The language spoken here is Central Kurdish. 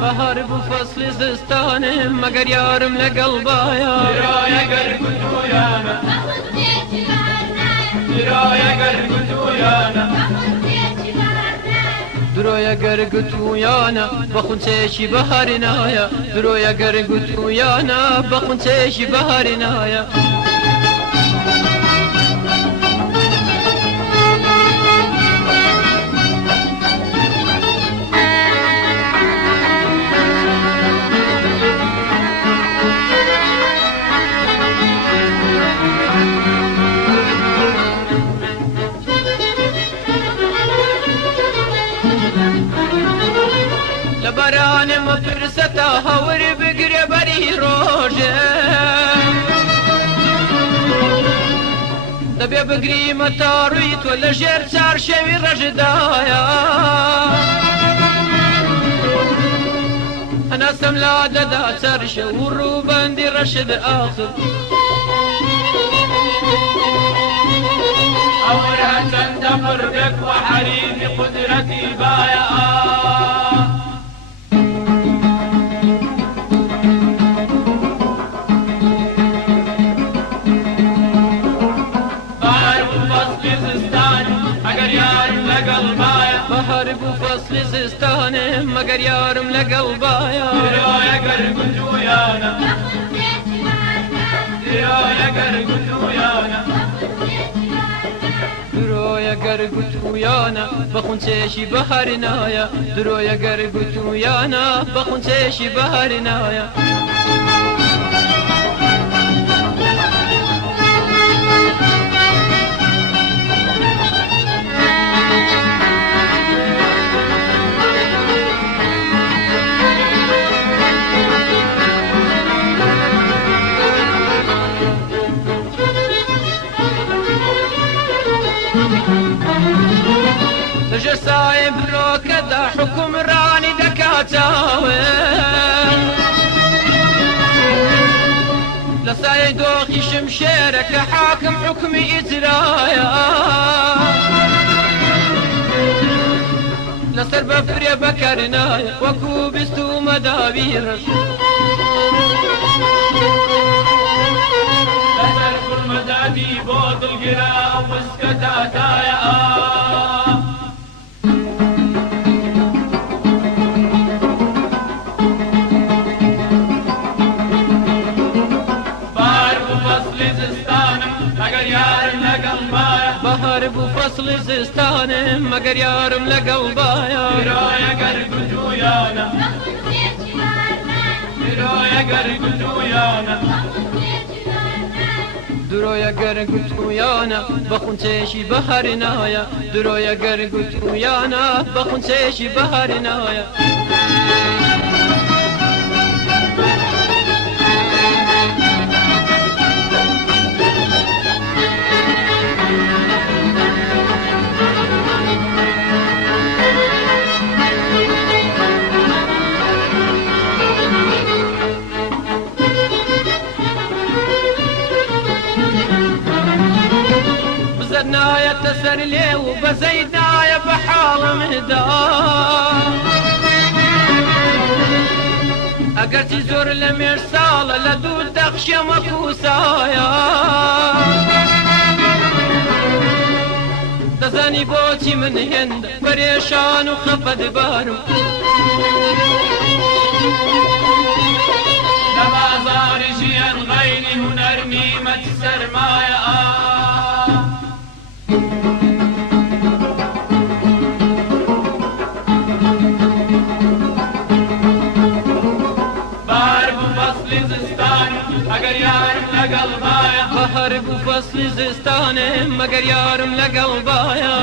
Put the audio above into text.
بهار بفصل زستانم مگر یارم لقلبایا درايا قرقت ويانا درايا قرقت ويانا درویا گرگت ویانا بخون چشی بهارنایا درویا گرگت ویانا بخون چشی بهارنایا لبران مفرستا هور بگره بری روژه دبی بگری متاروی تو لجر چارشوی رجدایا انا سملا ددا چارش و رو بندی رشد آخر أورها تندمر بك وحريم قدرتي بايا بهار بفصل زستانم مگر یارم لقلبایا درايا قرقت ويانا درايا قرقت ويانا درویا گرگت ویانا بخون چشی بهارنایا درویا گرگت ویانا بخون چشی بهارنایا لجر صايب رو كدا حكم راني دكاتاوي لصايد دوخي شمشيرك حاكم حكمي إجرايا لصر بفري بكرنايا وكو بستو مدابير لسر كل مدادي بود القراء ومسكتاتايا بهار بفصل زستانم مگر یارم لقلبایا درايا قرقت ويانا درايا قرقت ويانا درویا گرگت ویانا بخون چشی بهارنایا درویا گرگت ویانا بخون چشی بهارنایا بزدنايا تسر لي وبزيدنايا بحال مهدا اقرتي زور لمرسالة لدود دخش مكوسايا دزاني بوتي من هند بريشان وخفد بارم لما زار شيئا غيري هنرمي متسر مايا فصل زستان اگر یارم لقلبایا بهار بو فصل زستانه مگر یارم لقلبایا